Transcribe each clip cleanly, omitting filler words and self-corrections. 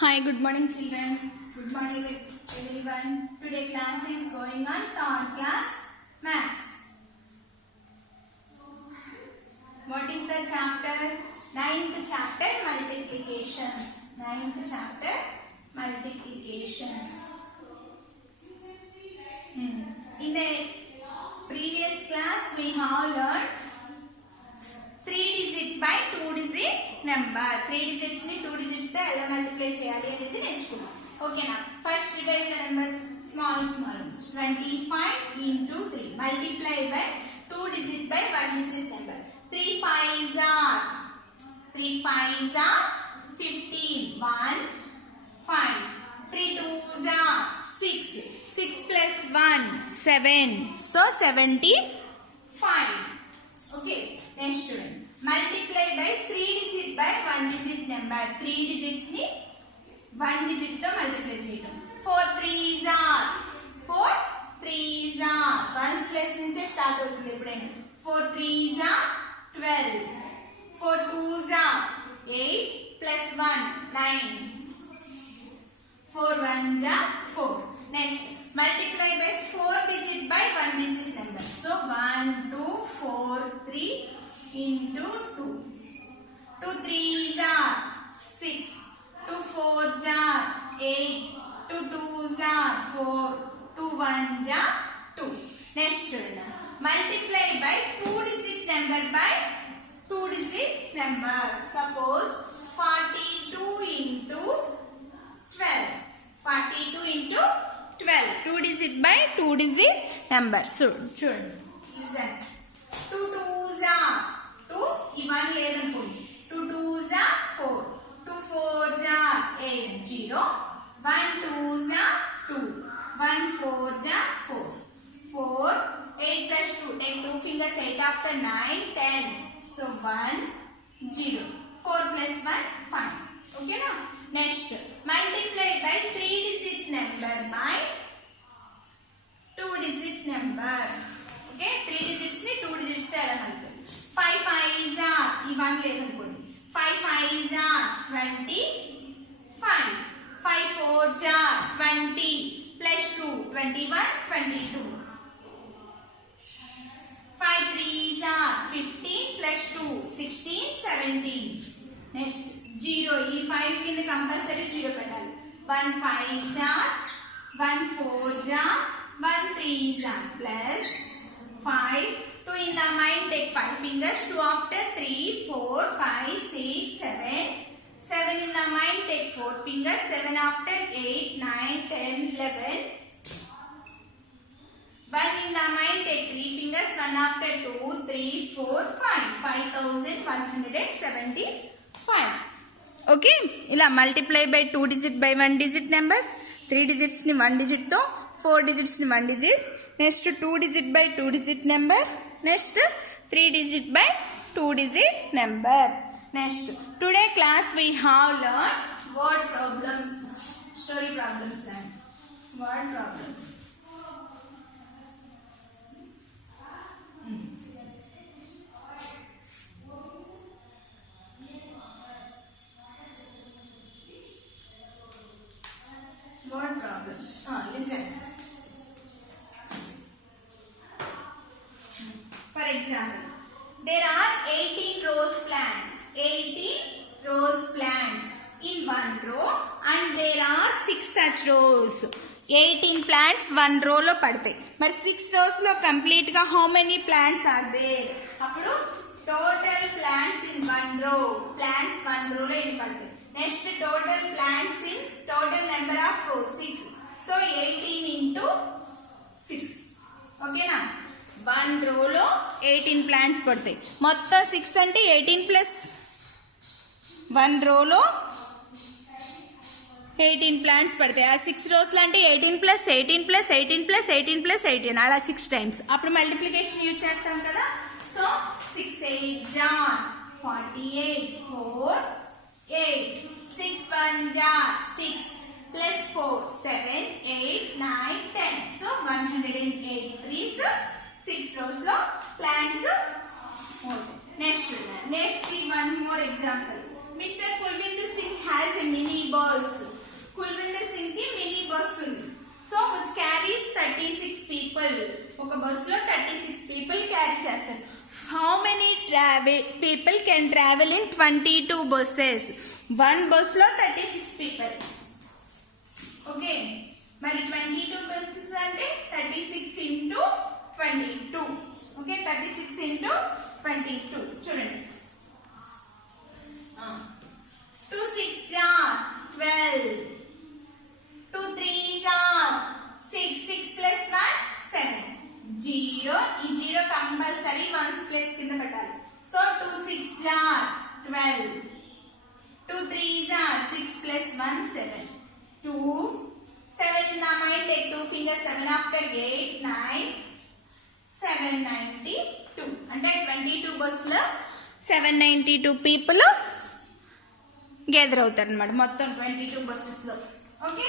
Hi, good morning children. Good morning everyone. Today class is going on third class maths. What is the chapter? Ninth chapter multiplications. Ninth chapter multiplications. In the previous class we have learned 3 digit by 2 digit number. 3 digits ni 2 digits తో ఎలా multiply చేయాలి అనేది నేర్చుకున్నాం. ఓకేనా? First revise the numbers small 25 into 3 multiply by 2 digit by 1 digit number. 3 5s are 15 1 5. 3 2s are 6 6 plus 1 7, so 75. Okay, next one. Multiply by 3 digit by 1 digit number. 3 digits ni 1 digit to multiply cheyadam. 4 3s are 1's place nunche start avutundi eppudaina. 4 3s are 12. 4 2s are 8 plus 1 9. 4 1s are 4. Next, multiply by 4 digit by 1 digit number. So 1 2 4 3 into 2. 2 3s are 6. 2 4s are 8. 2 2s are 4. 2 1s are 2. Next one. Multiply by 2 digit number by 2 digit number. Suppose 42 into 12. 42 into 12. 2 digit by 2 digit number. So, listen. 2 2s are 2. Even ledanukondi. 2 2s are 4. 2 4s are 8 0. 1 2s are 2. 1 4s are 4. 4 8 plus 2. Take 2 fingers 8 after 9 10. So 1 0. 4 plus 1 5. Okay now. Next, multiply by 3 digit number by 2 digit number. Okay, 3 digits ni 2 digits తో ఎలా multiply? 5 5s are ఇవన్ లేదనుకోండి. 5 5s are 25. 5 4s are 20 plus 2 21 22. 5 3s are 15 plus 2 16 17. Next, 0 ఈ 5 కింద compulsory 0 పెట్టాలి. 1 5s are 1 4s are 1 3s are plus 5. 2 in the mind, take 5 fingers. 2 after 3 4 5 6 7. 7 in the mind, take 4 fingers. 7 after 8 9 10 11. 1 in the mind, take 3 fingers. 1 after 2 3 4 5. 5175. Okay, ఇలా multiply by 2 digit by 1 digit number. 3 digits ni 1 digit తో, 4 digits ni 1 digit. Next 2 digit by 2 digit number. Next 3 digit by 2 digit number. Next, today class we have learned word problems, story problems then. Word problems. Word problems. Listen. For example, there are 18 rose plants. 18 rose plants in one row and there are 6 such rows. 18 plants one row లో పడతాయి. మరి 6 rows లో complete గా how many plants are there? అప్పుడు total plants in one row. Plants one row లో ఎన్ని పడతాయి? Next, total plants in total number of rows 6. So 18 into 6. ఓకేనా? 1 row లో 18 plants పడతాయి. మొత్తం 6 అంటే 18 ప్లస్ 1 row లో 18 plants పడతాయి. ఆ 6 rows లో అంటే 18 ప్లస్ 18 ప్లస్ 18 ప్లస్ 18 ప్లస్ 18 అలా 6 టైమ్స్. అప్పుడు మల్టిప్లికేషన్ యూజ్ చేస్తాం కదా. So 6 8 are 48 4 8 6 1 are 6 plus 4 7 8 9 10. So 108 trees 6 rows lo plants. Next see one more example. Mr. Kulvinder Singh has a mini bus. బస్సులో 36 పీపుల్ క్యారీ చేస్తారు. How many people can travel in 22 buses? 1 బస్సులో 36 people. Okay, మరి 22 buses అంటే 36 into 22. Okay, 36 into 22 చూడండి. 2 6 are 12, 2 3 are 6, 6 plus 1 7. 0, ఈ 0 compulsory ones place కింద పెట్టాలి. So 2 6 are 12, 2 3 are 6 plus 1 7. 2 7 in the mind, take 2 fingers, 7 after 8 9 792. అంటే 22 బస్సులో 792 పీపుల్ గ్యాదర్ అవుతారు అనమాట మొత్తం 22 బస్సెస్ లో. ఓకే,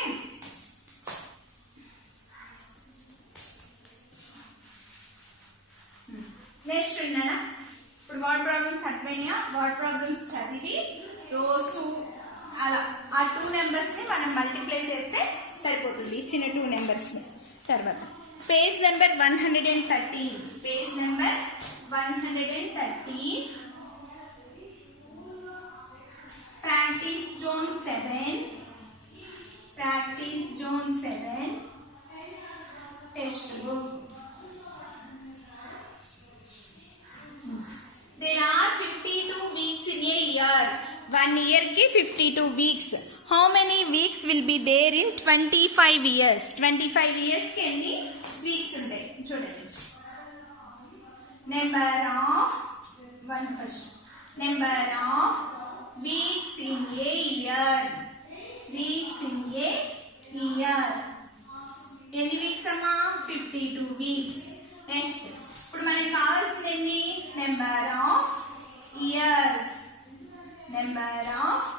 నెక్స్ట్ ఉన్నానా? ఇప్పుడు వర్డ్ ప్రాబ్లమ్స్ అర్థమైనా? వర్డ్ ప్రాబ్లమ్స్ చదివి రోజు అలా ఆ 2 నెంబర్స్ని మనం మల్టిప్లై చేస్తే సరిపోతుంది, ఇచ్చిన 2 నెంబర్స్ని. తర్వాత page number 113, page number 113, practice zone 7, practice zone 7 text book. There are 52 weeks in a year. 1 year ki 52 weeks. How many weeks will be there in 25 years? 25 years ki enni weeks untayi chudandi. Number of one first. Number of weeks in a year. Weeks in a year. Any weeks amma? 52 weeks. Next. ఇప్పుడు మనకి కావాల్సింది ఏంటి? Number of years. Number of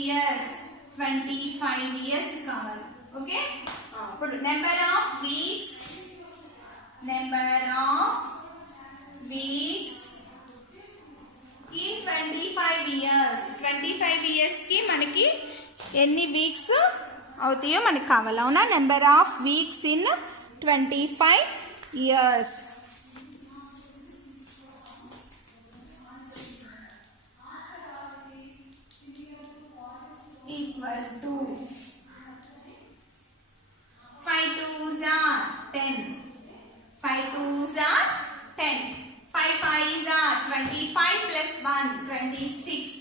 years 25 years కావాలి. Okay, ఇప్పుడు number of weeks, number of weeks in 25 years. 25 years కి మనకి ఎన్ని weeks అవుతాయో మనకి కావాలి. అవునా? Number of weeks in 25 years. Equal to 5 2s are 10, 5 2s are 10, 5 5s are 25 plus 1 26,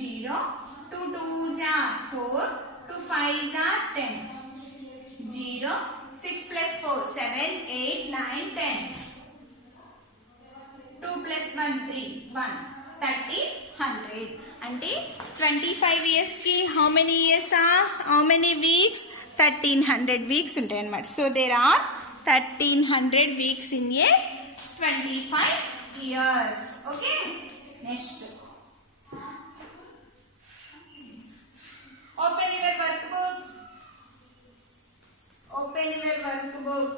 0, 2 2s are 4, 2 5s are 10, 0, 6 plus 4 7 8 9 10, 2 plus 1 3 1 30 100. అంటే 25 years కి how many years how many weeks? 1300 weeks ఉంటాయి అన్నమాట. So there are 1300 weeks in a 25 years. Okay, next open your workbook. Open your workbook.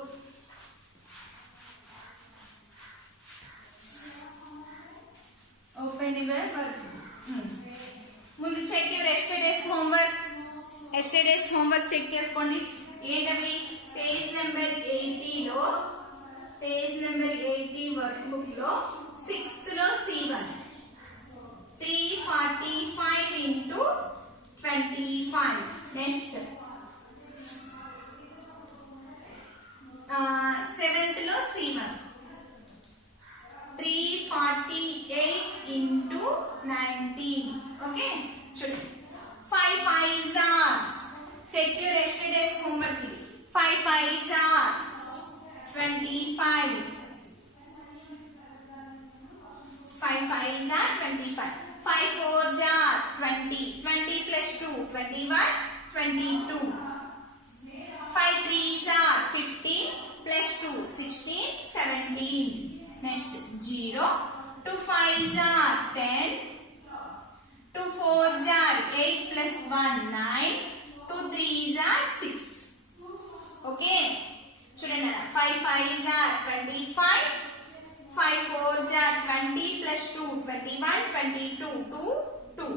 Open your work. ముందు check your yesterday's homework. Yesterday's homework check చేసుకోండి. ఏంటవి? Page number 80లో, page number 80 workbook లో 6th లో C1 345 into 25. Next 7th లో C1 348 into 19. Okay, చూడండి. 5 5s are, check your yesterday's homework. 5 5s are 25. 5 5s are 25. 5 4s are 20. 20 plus 2 21 22. 5 3s are 15 plus 2 16 17. Next 0. 2 5s are 10. 2 4s are 8 plus 1 9. 2 3s are 6. Okay, చూడండి. 5 5s are 25. 5 4s are 20 plus 2 21 22 2 2.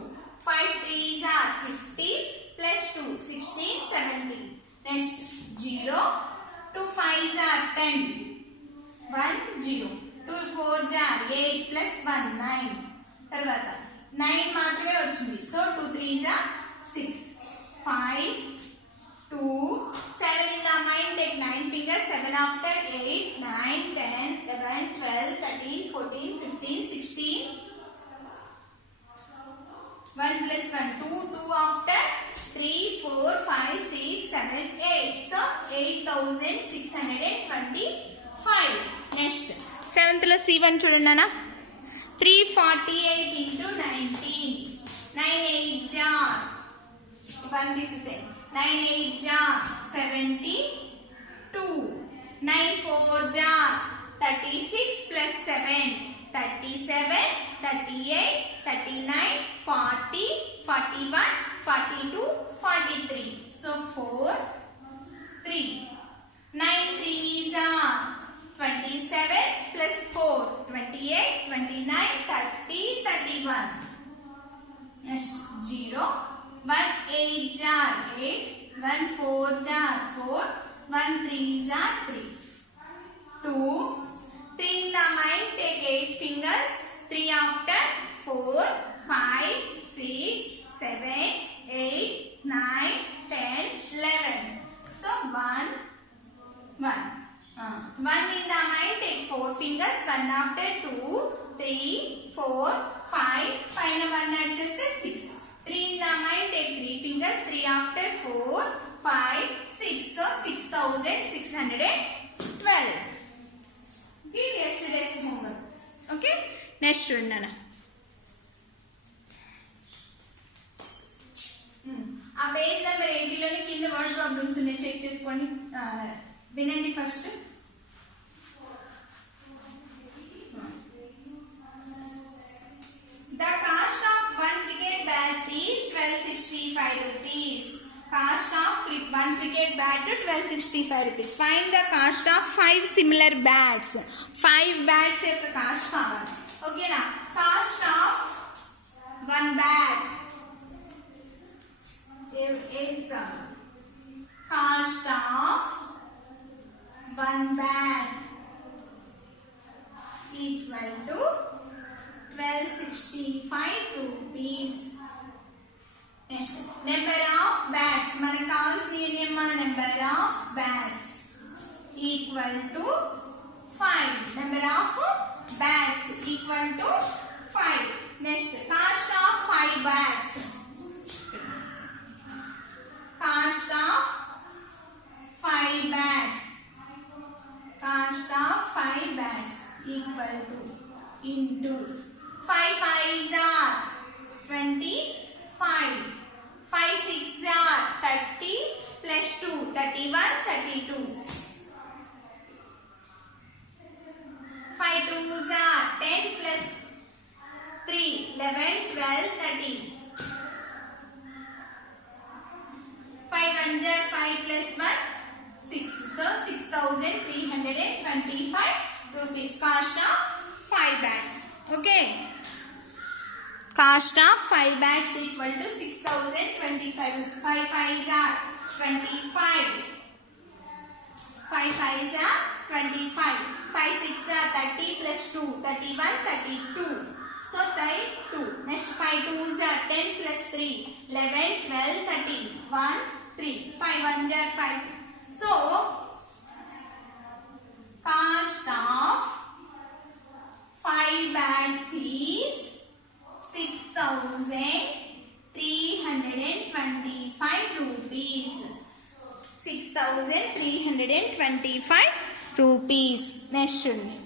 5 3s are 50 plus 2 16 17. Next 0. 2 5s are 10. 1 0 2 4 जा 8 plus 1 9 తర్వాత 9 మాత్రమే వచ్చింది so 2 3 जा 6 5 2 7 in the mind take 9 fingers 7 after 8 9 10 11 12 13 14 15 16 1 plus 1 2 2 after 3 4 5 6 7 8 so 8625 next 7th లో C1 చూడండి నాన్న 348 into 19 9 8 जा 1 తీసేసే 9 8 जा 72 9 4 जा 36 plus 7 37 38 39 40 41 42 43 so 4 3 9 3s are 27 plus 4 28 29 30 31 next 0 1 8 jar 8 1 4 jar 4 1 3 jar 3 2 3 in the mind take 8 fingers 3 after 4 5 6 7 8 9 10 11 so 1 in the mind take 4 fingers 1 after 2 3 4 5 final 1 adjust 6 3 in the mind take 3 fingers 3 after 4 5 6 so 6612 okay yesterday's homework okay next చూడండి ఆ page number 80 లోని కింద word problems ఉన్నాయి check చేసుకోండి వినండి first The cost of 1 cricket bat is 1265 rupees. Cost of 1 cricket bat to 1265 rupees. Find the cost of 5 similar bats. 5 bats యొక్క cost కావాలి ఓకేనా cost of 1 bat ఏది problem cost of 1 bat equal to 1265 rupees. Next, number of bats. మనకు కావాల్సిన number of bats equal to 5. Number of bats equal to 5. Next, cost of 5 bats. Cost of 5 bats. Cost of 5 bats equal to into 5 5s are 25 5 6s are 30 plus 2 31 32 5 2s are 10 plus 3 11 12 13 5 1s are 5 plus 1 6 so 6325 rupees cost of 5 bats okay cost of 5 bats equal to 6025 5 5s are 25 5 5s are 25 5 6s are 30 plus 2 31 32 so 32 next 5 2s are 10 plus 3 11 12 13 1 3 5 1s are 5 so cost of 5 bats is 6325 rupees. 6325 rupees. Next చూడండి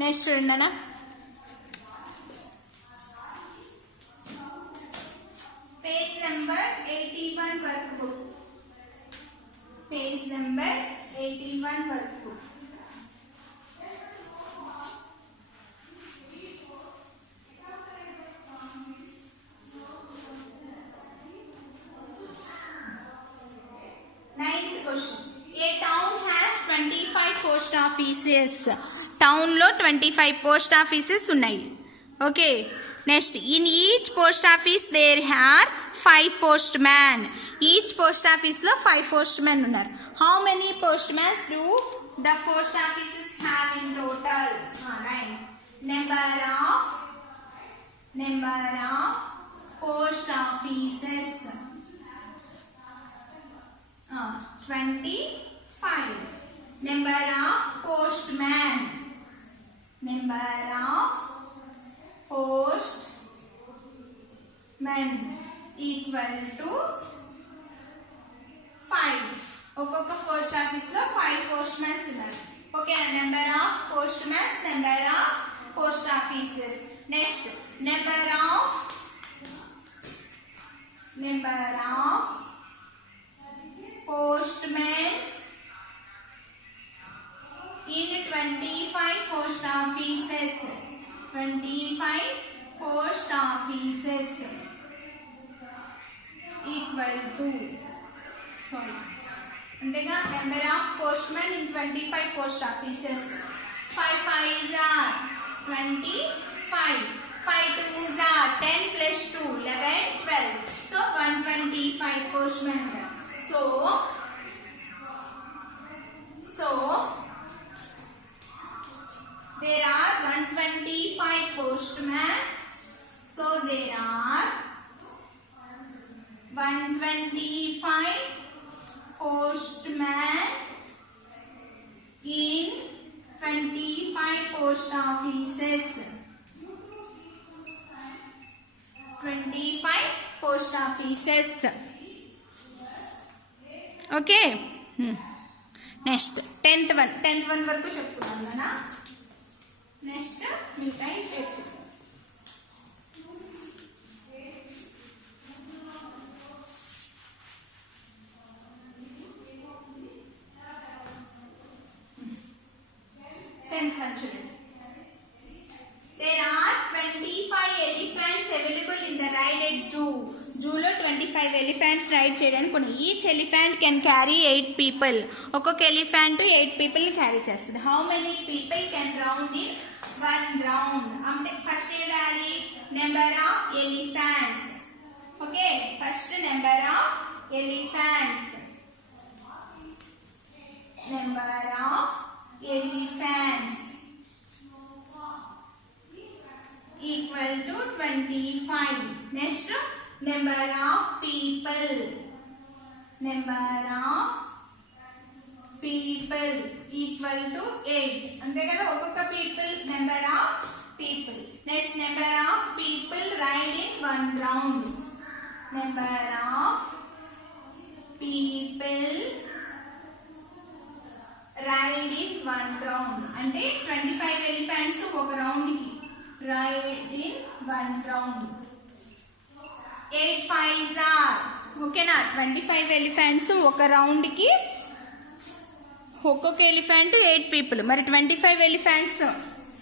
next చూడండి అన్న page number 81 work book page number 81 work book ninth question. A town has 25 post offices. Town లో 25 post offices ఉన్నాయి okay Next, in each post office there are 5 postmen. Each post office lo 5 postmen unnaru. How many postmen do the post offices have in total? 9. Number of post offices 25. Number of postmen equal to 5. ఒక్కొక్క post office లో 5 postmen ఉన్నారు. Okay, number of postmen, number of post offices. Next number of postmen in 25 post offices. 25 post offices equal to, sorry, antega number of postmen in 25 post offices. 5 5s are 25, 5 2s are 10 plus 2 11 12, so 125 postmen. So there are 125 postmen. So there are 125 postmen in 25 post offices. 25 post offices. Okay. Next 10th one వరకు చెప్పుకున్నాను నా. Next మిగతా చెప్తాను. There are 25 elephants available in the ride at zoo. Zoo lo 25 elephants ride cheyadaniki konni. Each elephant can carry 8 people. ఒక్కొక్క elephant 8 people carry చేస్తుంది. How many people can round in one round? అంటే first ఏడాలి number of elephants. Okay, first number of elephants. Number of elephants equal to 25. Next, number of people. Number of people equal to 8. ante kada okka people number of people. Next, number of people ride in one round. Number of people ride in one round. అంటే 25 elephants ఒక round కి ride in one round. 8 5s are, ఓకేనా, 25 elephants ఒక round కి ఒక్కొక్క elephant 8 people. మరి 25 elephants,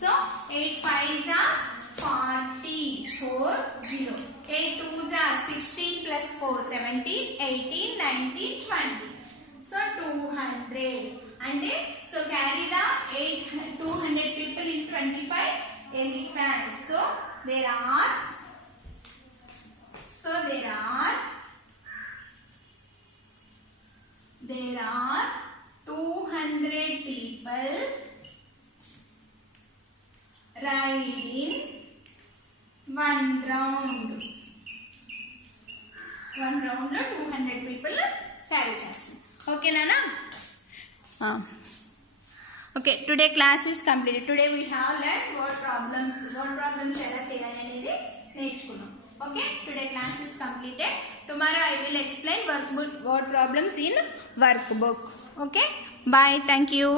so 8 5s are 40, 4 0. 8 2s are 16 plus 4 17, 18 19 20, so 200. And so carry the 200 people in 25 elephants. So there are 200 people riding one round. One round lo 200 people carry చేస్తారు. Okay nana? Okay, today class is completed. Today we have learned word problems ఎలా చేయాలి అనేది నేర్చుకున్నాం. Okay, today class is completed. Tomorrow I will explain word problems in workbook. Okay, bye, thank you.